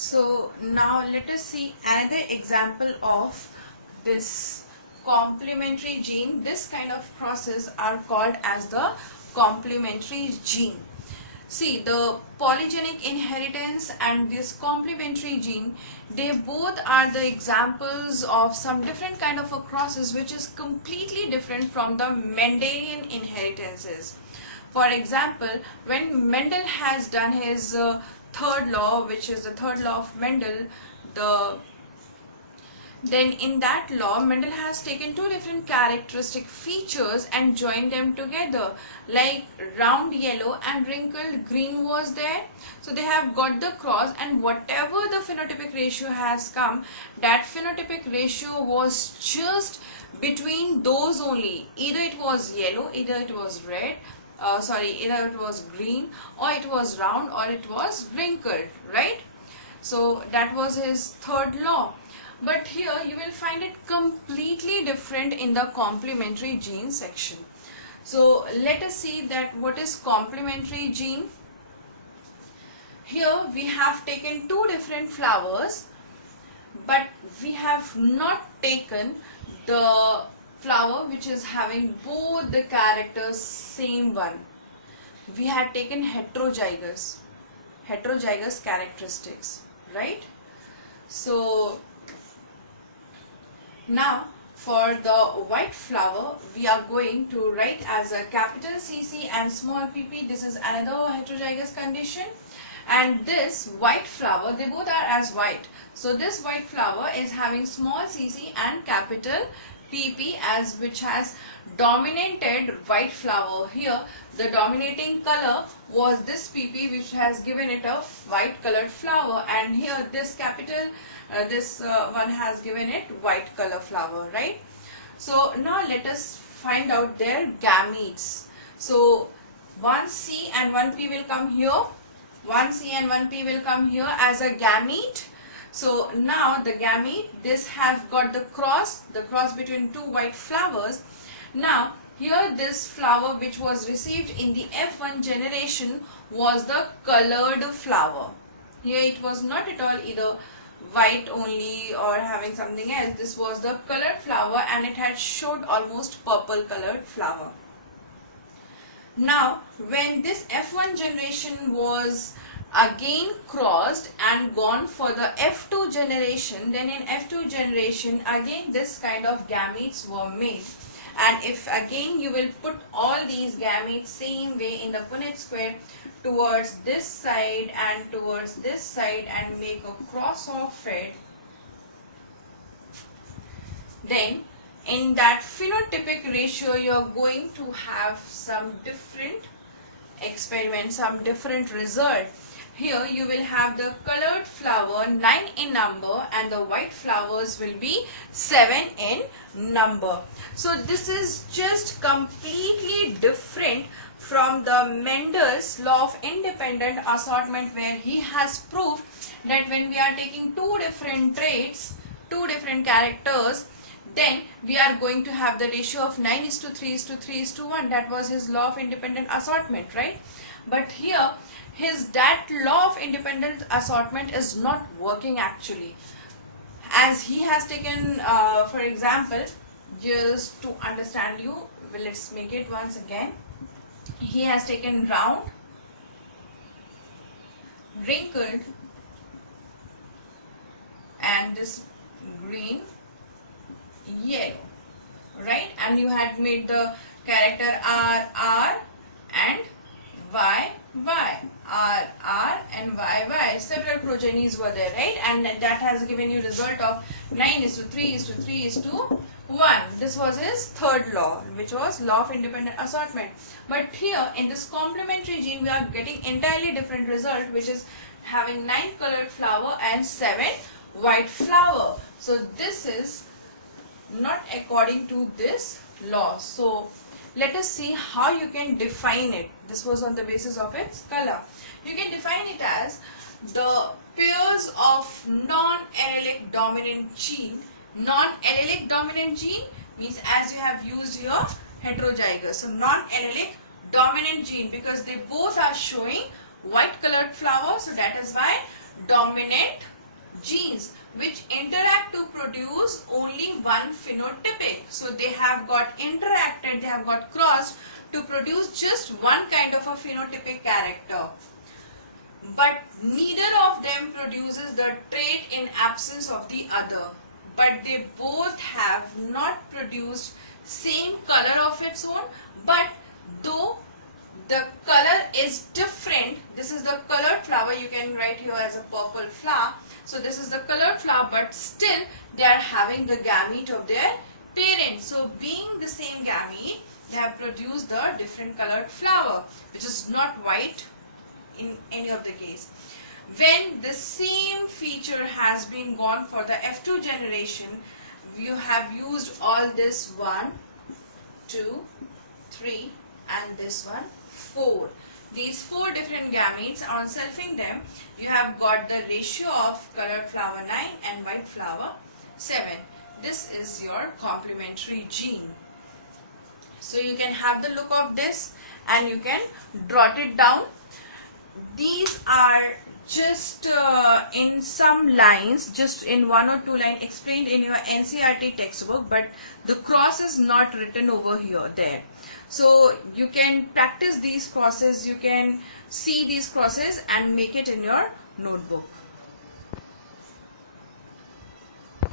So now let us see another example of this complementary gene. This kind of crosses are called as the complementary gene. See, the polygenic inheritance and this complementary gene, they both are the examples of some different kind of a crosses which is completely different from the Mendelian inheritances. For example, when Mendel has done his third law, which is the third law of Mendel, then in that law Mendel has taken two different characteristic features and joined them together, like round yellow and wrinkled green was there. So they have got the cross, and whatever the phenotypic ratio has come, that phenotypic ratio was just between those only. Either it was yellow, either it was red, either it was green, or it was round, or it was wrinkled, right? So that was his third law. But here you will find it completely different in the complementary gene section. So let us see that what is complementary gene. Here we have taken two different flowers, but we have not taken the flower which is having both the characters same one. We had taken heterozygous characteristics, right? So now for the white flower we are going to write as a capital CC and small pp. This is another heterozygous condition. And this white flower, they both are as white. So this white flower is having small cc and capital pp, as which has dominated white flower. Here the dominating color was this pp, which has given it a white colored flower, and here this capital this one has given it white color flower, right? So now let us find out their gametes. So 1C and 1P will come here. 1C and 1P will come here as a gamete. So now the gamete, this have got the cross between two white flowers. Now here this flower which was received in the F1 generation was the colored flower. Here it was not at all either white only or having something else. This was the colored flower, and it had showed almost purple colored flower. Now when this F1 generation was again crossed and gone for the F2 generation, then in F2 generation again this kind of gametes were made. And if again you will put all these gametes same way in the Punnett square towards this side and towards this side and make a cross of it, then in that phenotypic ratio you are going to have some different experiment, some different result. Here you will have the colored flower 9 in number and the white flowers will be 7 in number. So this is just completely different from the Mendel's law of independent assortment, where he has proved that when we are taking two different traits, two different characters, then we are going to have the ratio of 9:3:3:1. That was his law of independent assortment, right? But here that law of independent assortment is not working actually, as he has taken for example, just to understand you, let's make it once again. He has taken round, wrinkled, and this green, yellow, right? And you had made the character R, R and Y, Y, R, R and Y, Y. Several progenies were there, right? And that has given you result of 9:3:3:1. This was his third law, which was law of independent assortment. But here in this complementary gene, we are getting entirely different result, which is having 9 colored flower and 7 white flower. So this is not according to this law. So let us see how you can define it. This was on the basis of its color. You can define it as the pairs of non-allelic dominant gene. Non-allelic dominant gene means, as you have used here, heterozygous. So non-allelic dominant gene, because they both are showing white colored flower, so that is why dominant genes which interact to produce only one phenotypic. So they have got interacted, they have got crossed to produce just one kind of a phenotypic character. But neither of them produces the trait in absence of the other. But they both have not produced same color of its own, but though the color is different, this is the colored flower, you can write here as a purple flower. So this is the colored flower, but still they are having the gamete of their parent. So being the same gamete, they have produced the different colored flower, which is not white in any of the case. When the same feature has been gone for the F2 generation, you have used all this 1, 2, 3 and this one 4. These 4 different gametes, on selfing them, you have got the ratio of colored flower 9 and white flower 7. This is your complementary gene. So you can have the look of this and you can jot it down. These are just in some lines, just in 1 or 2 lines explained in your NCERT textbook, but the cross is not written over here there. So you can practice these crosses, you can see these crosses and make it in your notebook.